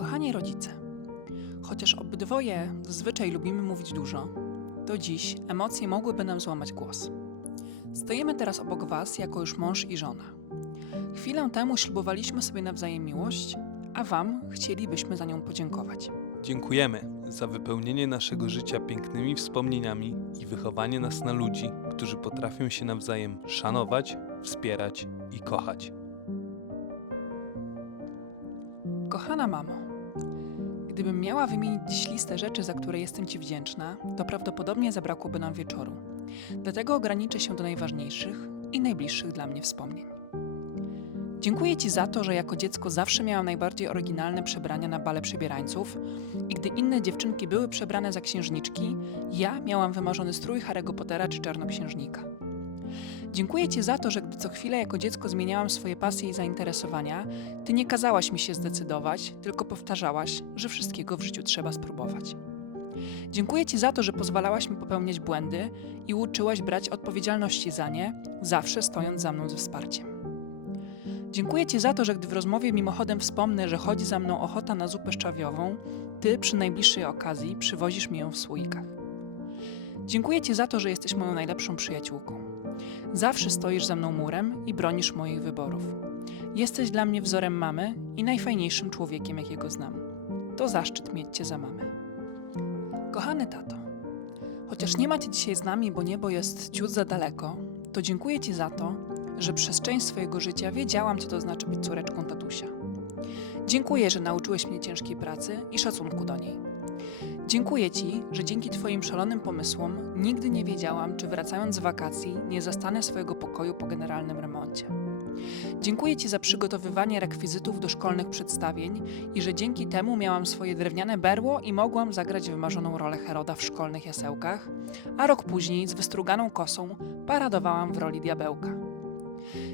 Kochani rodzice, chociaż obydwoje zazwyczaj lubimy mówić dużo, to dziś emocje mogłyby nam złamać głos. Stoimy teraz obok Was jako już mąż i żona. Chwilę temu ślubowaliśmy sobie nawzajem miłość, a Wam chcielibyśmy za nią podziękować. Dziękujemy za wypełnienie naszego życia pięknymi wspomnieniami i wychowanie nas na ludzi, którzy potrafią się nawzajem szanować, wspierać i kochać. Kochana mamo, gdybym miała wymienić dziś listę rzeczy, za które jestem Ci wdzięczna, to prawdopodobnie zabrakłoby nam wieczoru. Dlatego ograniczę się do najważniejszych i najbliższych dla mnie wspomnień. Dziękuję Ci za to, że jako dziecko zawsze miałam najbardziej oryginalne przebrania na bale przebierańców i gdy inne dziewczynki były przebrane za księżniczki, ja miałam wymarzony strój Harry'ego Pottera czy Czarnoksiężnika. Dziękuję Ci za to, że gdy co chwilę jako dziecko zmieniałam swoje pasje i zainteresowania, Ty nie kazałaś mi się zdecydować, tylko powtarzałaś, że wszystkiego w życiu trzeba spróbować. Dziękuję Ci za to, że pozwalałaś mi popełniać błędy i uczyłaś brać odpowiedzialności za nie, zawsze stojąc za mną ze wsparciem. Dziękuję Ci za to, że gdy w rozmowie mimochodem wspomnę, że chodzi za mną ochota na zupę szczawiową, Ty przy najbliższej okazji przywozisz mi ją w słoikach. Dziękuję Ci za to, że jesteś moją najlepszą przyjaciółką. Zawsze stoisz za mną murem i bronisz moich wyborów. Jesteś dla mnie wzorem mamy i najfajniejszym człowiekiem, jakiego znam. To zaszczyt mieć Cię za mamę. Kochany tato, chociaż nie macie dzisiaj z nami, bo niebo jest ciut za daleko, to dziękuję Ci za to, że przez część swojego życia wiedziałam, co to znaczy być córeczką tatusia. Dziękuję, że nauczyłeś mnie ciężkiej pracy i szacunku do niej. Dziękuję Ci, że dzięki Twoim szalonym pomysłom nigdy nie wiedziałam, czy wracając z wakacji nie zastanę swojego pokoju po generalnym remoncie. Dziękuję Ci za przygotowywanie rekwizytów do szkolnych przedstawień i że dzięki temu miałam swoje drewniane berło i mogłam zagrać wymarzoną rolę Heroda w szkolnych jasełkach, a rok później z wystruganą kosą paradowałam w roli diabełka.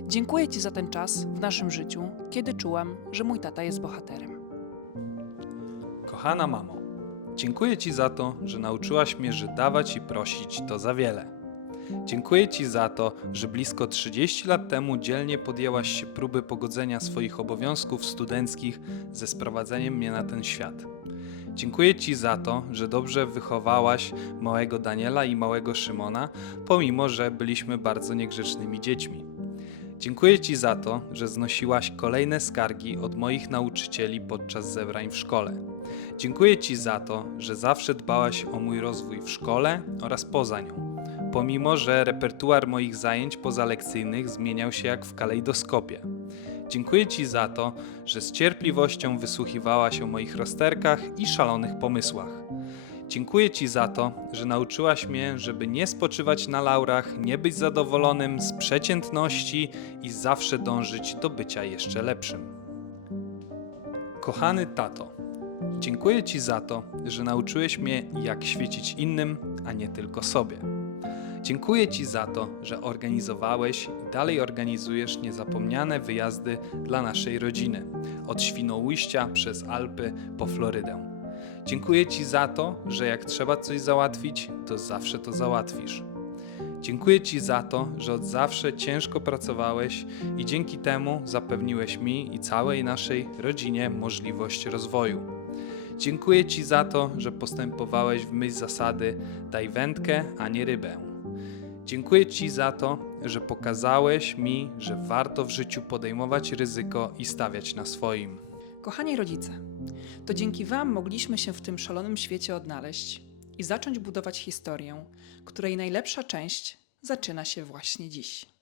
Dziękuję Ci za ten czas w naszym życiu, kiedy czułam, że mój tata jest bohaterem. Kochana mamo, dziękuję Ci za to, że nauczyłaś mnie, że dawać i prosić to za wiele. Dziękuję Ci za to, że blisko 30 lat temu dzielnie podjęłaś się próby pogodzenia swoich obowiązków studenckich ze sprowadzeniem mnie na ten świat. Dziękuję Ci za to, że dobrze wychowałaś małego Daniela i małego Szymona, pomimo że byliśmy bardzo niegrzecznymi dziećmi. Dziękuję Ci za to, że znosiłaś kolejne skargi od moich nauczycieli podczas zebrań w szkole. Dziękuję Ci za to, że zawsze dbałaś o mój rozwój w szkole oraz poza nią, pomimo że repertuar moich zajęć pozalekcyjnych zmieniał się jak w kalejdoskopie. Dziękuję Ci za to, że z cierpliwością wysłuchiwałaś o moich rozterkach i szalonych pomysłach. Dziękuję Ci za to, że nauczyłaś mnie, żeby nie spoczywać na laurach, nie być zadowolonym z przeciętności i zawsze dążyć do bycia jeszcze lepszym. Kochany tato, dziękuję Ci za to, że nauczyłeś mnie, jak świecić innym, a nie tylko sobie. Dziękuję Ci za to, że organizowałeś i dalej organizujesz niezapomniane wyjazdy dla naszej rodziny, od Świnoujścia przez Alpy po Florydę. Dziękuję Ci za to, że jak trzeba coś załatwić, to zawsze to załatwisz. Dziękuję Ci za to, że od zawsze ciężko pracowałeś i dzięki temu zapewniłeś mi i całej naszej rodzinie możliwość rozwoju. Dziękuję Ci za to, że postępowałeś w myśl zasady daj wędkę, a nie rybę. Dziękuję Ci za to, że pokazałeś mi, że warto w życiu podejmować ryzyko i stawiać na swoim. Kochani rodzice, to dzięki Wam mogliśmy się w tym szalonym świecie odnaleźć i zacząć budować historię, której najlepsza część zaczyna się właśnie dziś.